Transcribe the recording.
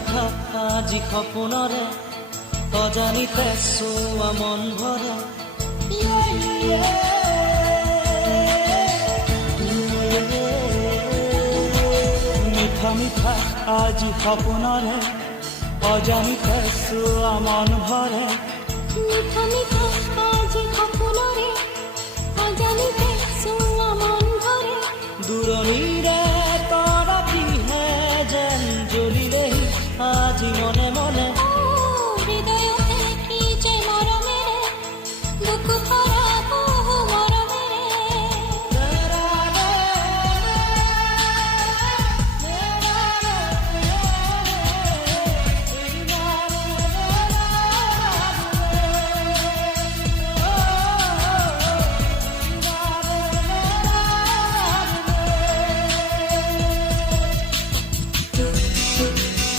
মিঠা আজি সপোনৰে অজানিতে চোৱা মন ভৰে মিঠা মিঠা আজি সপোনৰে অজানিতে চোৱা মন ভৰে মিঠা মিঠা আজি সপোনৰে অজানিতে চোৱা মন ভৰে দূৰণিৰে তৰা পিহে যেন জ্বলিলে আজি মনে